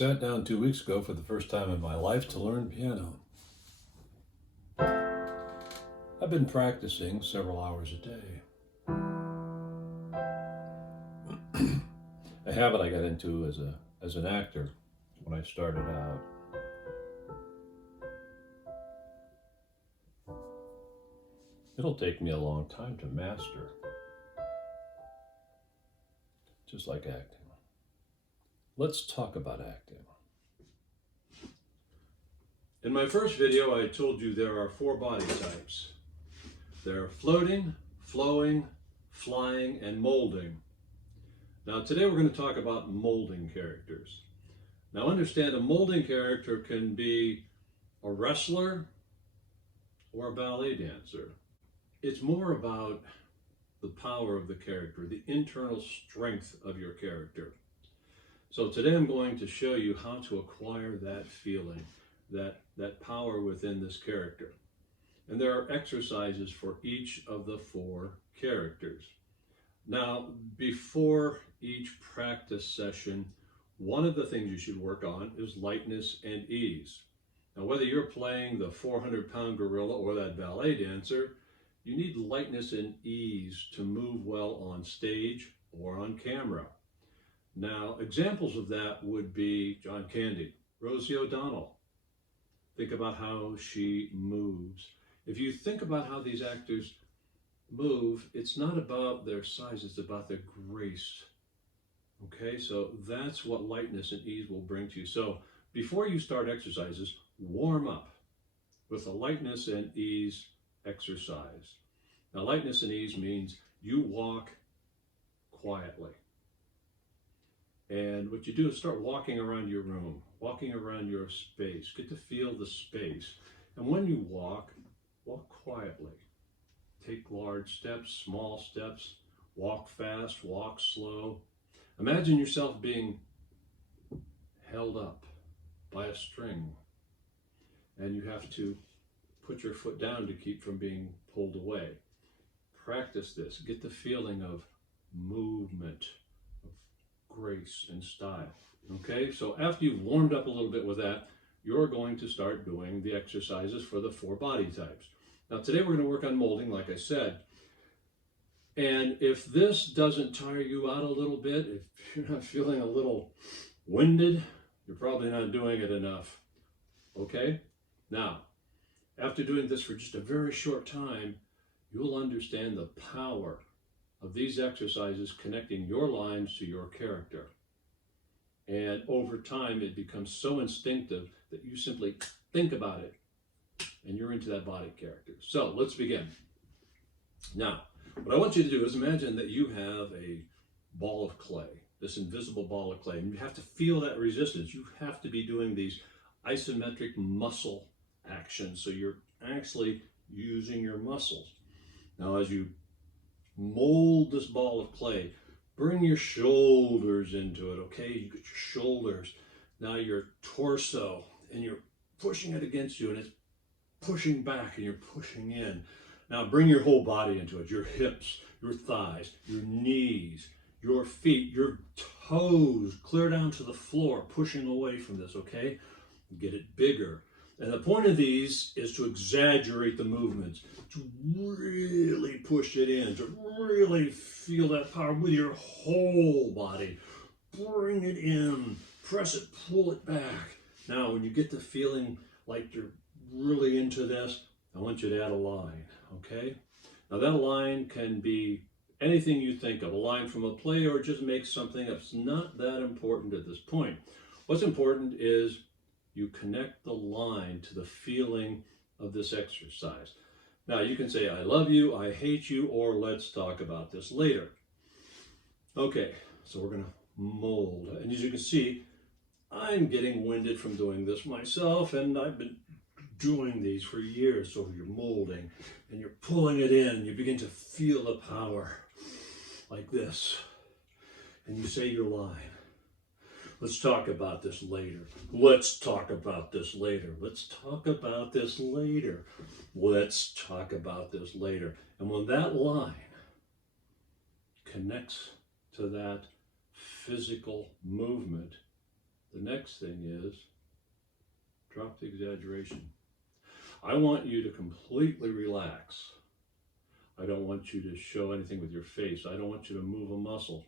sat down 2 weeks ago for the first time in my life to learn piano. I've been practicing several hours a day. A habit I got into as an actor when I started out. It'll take me a long time to master, just like acting. Let's talk about acting. In my first video, I told you there are 4 body types. They're floating, flowing, flying, and molding. Now today we're going to talk about molding characters. Now understand, a molding character can be a wrestler or a ballet dancer. It's more about the power of the character, the internal strength of your character. So today I'm going to show you how to acquire that feeling, that power within this character. And there are exercises for each of the 4 characters. Now, before each practice session, one of the things you should work on is lightness and ease. Now, whether you're playing the 400-pound gorilla or that ballet dancer, you need lightness and ease to move well on stage or on camera. Now, examples of that would be John Candy, Rosie O'Donnell. Think about how she moves. If you think about how these actors move, it's not about their size, it's about their grace. Okay, so that's what lightness and ease will bring to you. So before you start exercises, warm up with a lightness and ease exercise. Now, lightness and ease means you walk quietly. And what you do is start walking around your room, walking around your space. Get to feel the space. And when you walk, walk quietly. Take large steps, small steps, walk fast, walk slow. Imagine yourself being held up by a string, and you have to put your foot down to keep from being pulled away. Practice this. Get the feeling of movement, of grace and style. Okay, so after you've warmed up a little bit with that, you're going to start doing the exercises for the 4 body types. Now today we're going to work on molding, like I said. And if this doesn't tire you out a little bit, if you're not feeling a little winded, you're probably not doing it enough. Okay? Now, after doing this for just a very short time, you'll understand the power of these exercises connecting your lines to your character. And over time, it becomes so instinctive that you simply think about it and you're into that body character. So let's begin. Now, what I want you to do is imagine that you have a ball of clay, this invisible ball of clay, and you have to feel that resistance. You have to be doing these isometric muscle actions, so you're actually using your muscles. Now, as you mold this ball of clay, bring your shoulders into it, okay? You get your shoulders, now your torso, and you're pushing it against you, and it's pushing back, and you're pushing in. Now bring your whole body into it, your hips, your thighs, your knees, your feet, your toes, clear down to the floor, pushing away from this, okay? Get it bigger. And the point of these is to exaggerate the movements, to really push it in, to really feel that power with your whole body. Bring it in, press it, pull it back. Now, when you get the feeling like you're really into this, I want you to add a line, okay? Now that line can be anything you think of, a line from a play, or just make something up. It's not that important at this point. What's important is you connect the line to the feeling of this exercise. Now you can say, I love you, I hate you, or let's talk about this later. Okay, so we're gonna mold. And as you can see, I'm getting winded from doing this myself, and I've been doing these for years. So you're molding and you're pulling it in, you begin to feel the power like this, and you say your line. Let's talk about this later. Let's talk about this later. Let's talk about this later. Let's talk about this later. And when that line connects to that physical movement, The next thing is drop the exaggeration. I want you to completely relax. I don't want you to show anything with your face. I don't want you to move a muscle.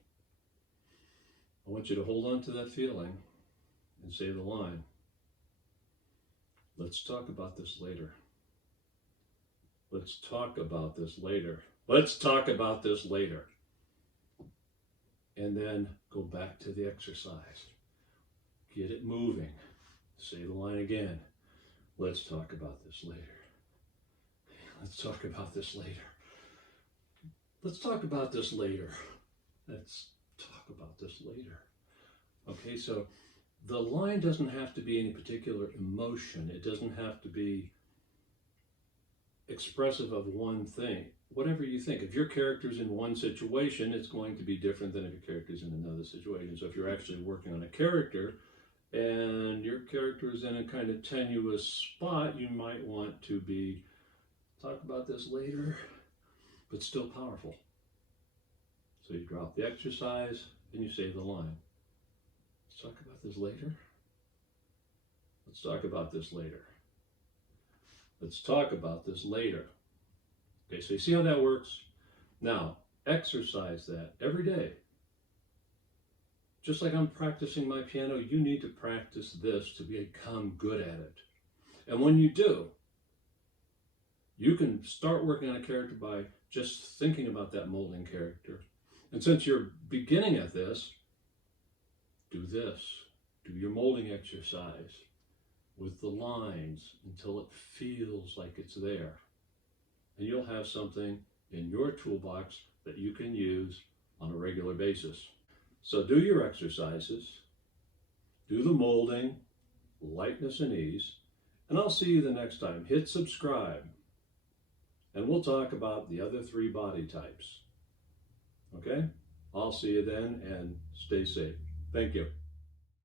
I want you to hold on to that feeling and say the line. Let's talk about this later. Let's talk about this later. Let's talk about this later. And then go back to the exercise. Get it moving. Say the line again. Let's talk about this later. Let's talk about this later. Let's talk about this later. Let's talk about this later. Okay, so the line doesn't have to be any particular emotion. It doesn't have to be expressive of one thing. Whatever you think. If your character's in one situation, it's going to be different than if your character's in another situation. So if you're actually working on a character and your character is in a kind of tenuous spot, you might want to be, talk about this later, but still powerful. So you drop the exercise and you say the line. Let's talk about this later. Let's talk about this later. Let's talk about this later. Okay, so you see how that works? Now, exercise that every day. Just like I'm practicing my piano, you need to practice this to become good at it. And when you do, you can start working on a character by just thinking about that molding character. And since you're beginning at this, do this. Do your molding exercise with the lines until it feels like it's there. And you'll have something in your toolbox that you can use on a regular basis. So do your exercises, do the molding, lightness and ease, and I'll see you the next time. Hit subscribe, and we'll talk about the other 3 body types. Okay? I'll see you then, and stay safe. Thank you.